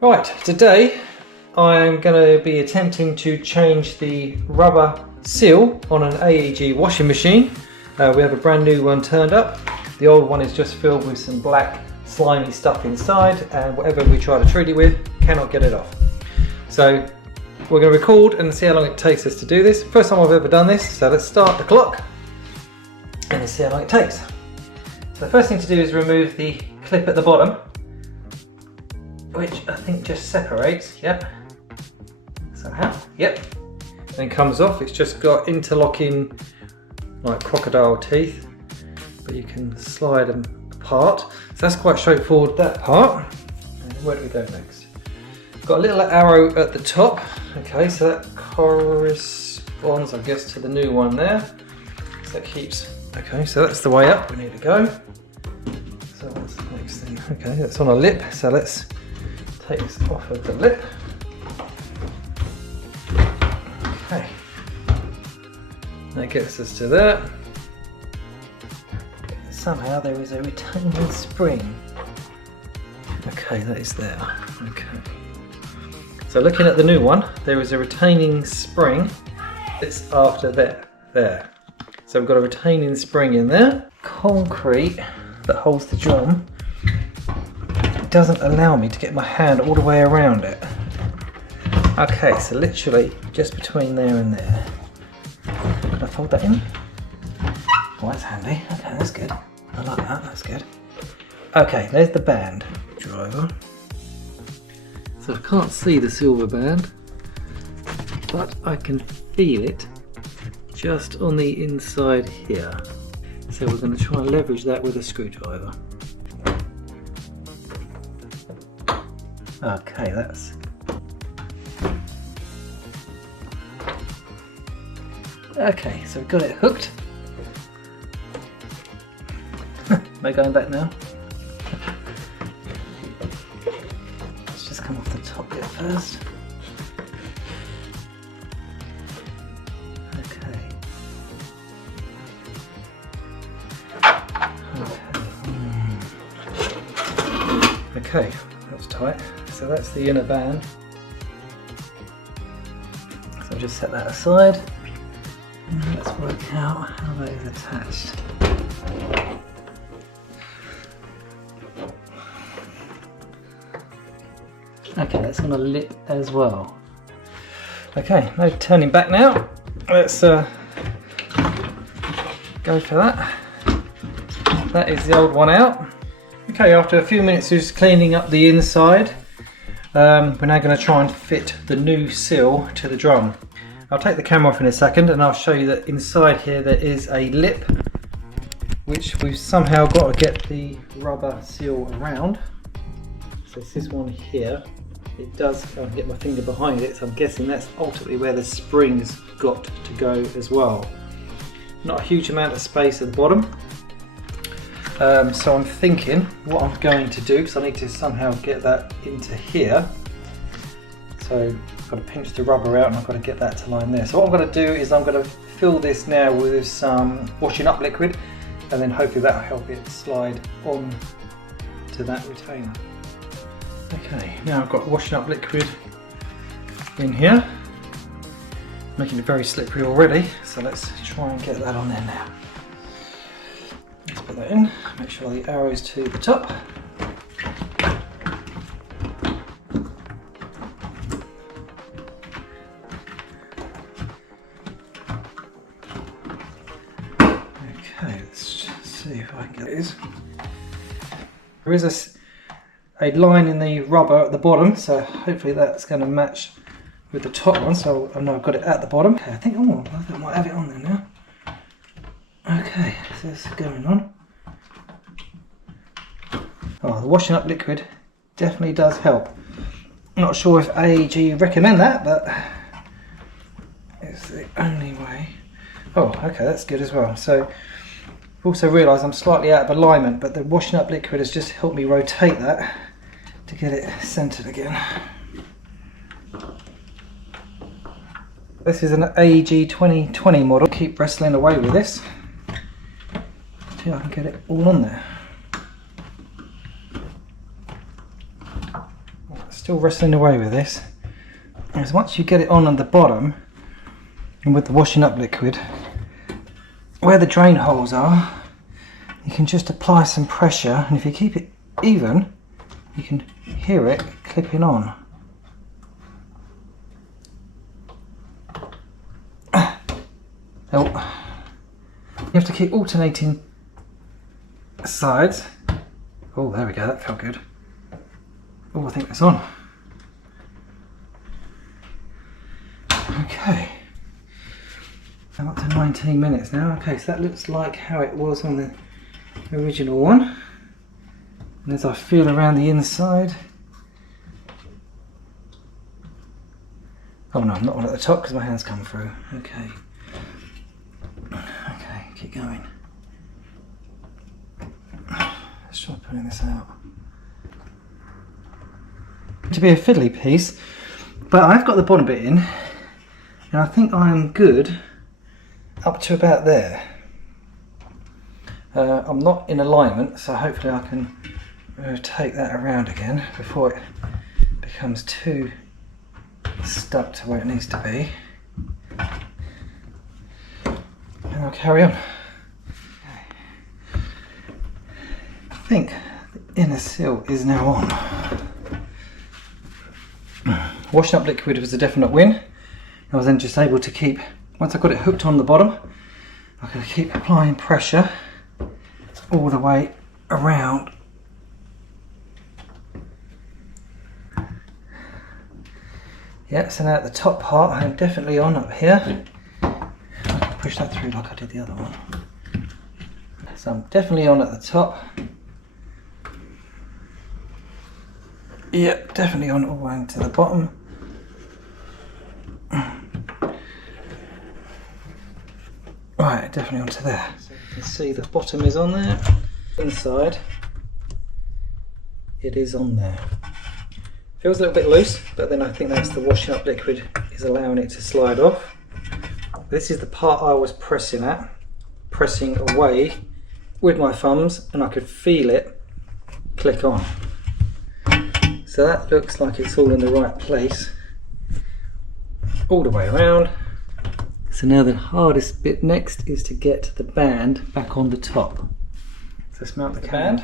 Right, today I'm going to be attempting to change the rubber seal on an AEG washing machine. We have a brand new one turned up. The old one is just filled with some black slimy stuff inside, and whatever we try to treat it with cannot get it off. So we're going to record and see how long it takes us to do this. First time I've ever done this, so let's start the clock and let's see how long it takes. So the first thing to do is remove the clip at the bottom, which I think just separates, yep, somehow, yep, and comes off. It's just got interlocking like crocodile teeth, but you can slide them apart. So that's quite straightforward, that part. And where do we go next? Got a little arrow at the top, okay, so that corresponds, I guess, to the new one there. So that keeps, okay, so that's the way up we need to go. So what's the next thing? Okay, that's on a lip, so let's take this off of the lip. Okay, that gets us to there. Somehow there is a retaining spring. Okay, that is there. Okay. So looking at the new one, there is a retaining spring that's after there. So we've got a retaining spring in there. Concrete that holds the drum doesn't allow me to get my hand all the way around it. Okay, so literally just between there and there. Can I fold that in? Oh, that's handy. Okay, that's good. I like that, that's good. Okay, there's the band driver. So I can't see the silver band, but I can feel it just on the inside here. So we're going to try and leverage that with a screwdriver. Okay, that's... Okay, so we've got it hooked. Am I going back now? Let's just come off the top bit first. Okay. Okay, that's tight. So that's the inner band. So I'll just set that aside. And let's work out how that is attached. Okay, that's on a lip as well. Okay, no turning back now. Let's go for that. That is the old one out. Okay, after a few minutes of just cleaning up the inside, we're now going to try and fit the new seal to the drum. I'll take the camera off in a second and I'll show you that inside here there is a lip which we've somehow got to get the rubber seal around. So it's this one here. It does, I can get my finger behind it, so I'm guessing that's ultimately where the spring's got to go as well. Not a huge amount of space at the bottom. So I'm thinking what I'm going to do, because I need to somehow get that into here. So I've got to pinch the rubber out and I've got to get that to line there. So what I'm going to do is I'm going to fill this now with some washing up liquid, and then hopefully that will help it slide on to that retainer. Okay, now I've got washing up liquid in here, making it very slippery already, so let's try and get that on there now. Let's put that in, make sure the arrow's to the top. Okay, let's just see if I can get this. There is a line in the rubber at the bottom, so hopefully that's going to match with the top one, so I know I've got it at the bottom. Okay, I think, oh, I think I might have it on there now. Okay, so it's going on. Oh, the washing up liquid definitely does help. I'm not sure if AEG recommend that, but it's the only way. Oh, okay, that's good as well. So I've also realised I'm slightly out of alignment, but the washing up liquid has just helped me rotate that to get it centered again. This is an AEG 2020 model. Keep wrestling away with this until I can get it all on there. still wrestling away with this. Because once you get it on the bottom, and with the washing up liquid, where the drain holes are, you can just apply some pressure, and if you keep it even, you can hear it clipping on. Oh, you have to keep alternating sides. Oh, there we go, that felt good. Oh, I think that's on. Okay, I'm up to 19 minutes now. Okay, so that looks like how it was on the original one. And as I feel around the inside, oh no, I'm not on at the top because my hands come through. Okay, okay, keep going. Let's try pulling this out. To be a fiddly piece, but I've got the bottom bit in, and I think I'm good up to about there. I'm not in alignment, so hopefully I can take that around again before it becomes too stuck to where it needs to be. And I'll carry on. I think the inner seal is now on. Washing up liquid was a definite win. I was then just able to keep, once I got it hooked on the bottom, I could keep applying pressure all the way around. Yeah, so now at the top part I am definitely on up here. I can push that through like I did the other one. So I'm definitely on at the top. Yep, definitely on all the way to the bottom. Right, definitely onto there. So you can see the bottom is on there. Inside, it is on there. Feels a little bit loose, but then I think that's the washing up liquid is allowing it to slide off. This is the part I was pressing away with my thumbs, and I could feel it click on. So that looks like it's all in the right place, all the way around. So now the hardest bit next is to get the band back on the top. So let's mount the band.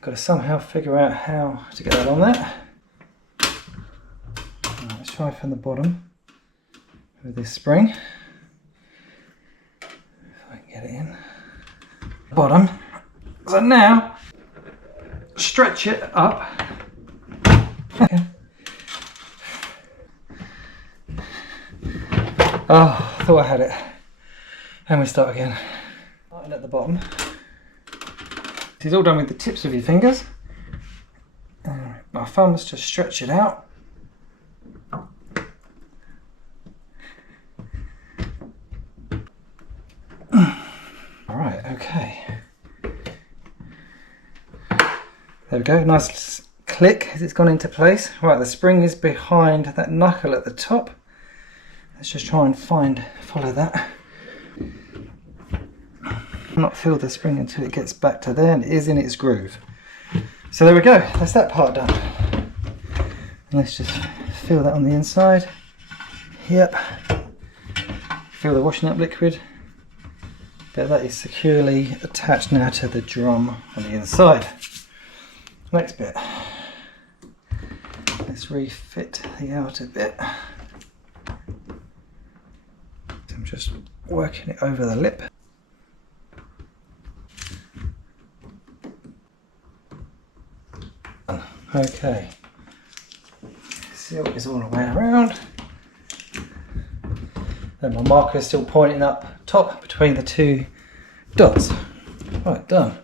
Got to somehow figure out how to get that on there. Right, let's try from the bottom with this spring. If I can get it in. Bottom. So now, stretch it up. Okay. Oh, I thought I had it. And we start again. Starting at the bottom. This is all done with the tips of your fingers. My thumbs just stretch it out. Alright, okay. There we go, nice click as it's gone into place. Right, the spring is behind that knuckle at the top. Let's just try and follow that. Not feel the spring until it gets back to there, and it is in its groove. So there we go, that's that part done. And let's just feel that on the inside. Yep. Feel the washing up liquid. But that is securely attached now to the drum on the inside. Next bit. Let's refit the outer bit. I'm just working it over the lip. Okay, seal is all the way around, and my marker is still pointing up top between the two dots. Right, done.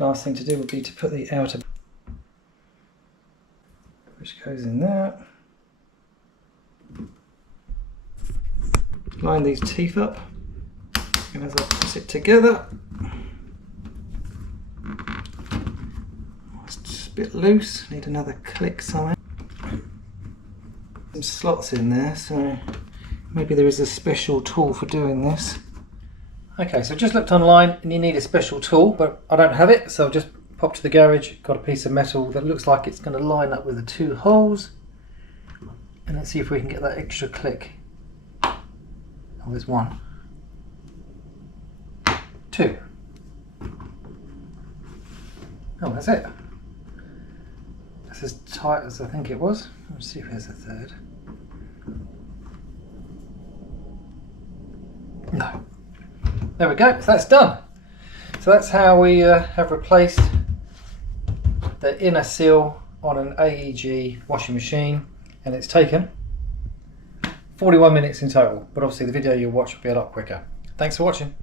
Last thing to do would be to put the outer, which goes in there. Line these teeth up, and as I sit together, it's a bit loose, need another click somewhere. Some slots in there, so maybe there is a special tool for doing this. Okay, so just looked online and you need a special tool, but I don't have it, so I've just Pop to the garage, got a piece of metal that looks like it's going to line up with the 2 holes. And let's see if we can get that extra click. Oh, there's 1. 2. Oh, that's it. That's as tight as I think it was. Let's see if there's a 3rd. No. There we go, so that's done. So that's how we have replaced the inner seal on an AEG washing machine, and it's taken 41 minutes in total, but obviously the video you'll watch will be a lot quicker. Thanks for watching.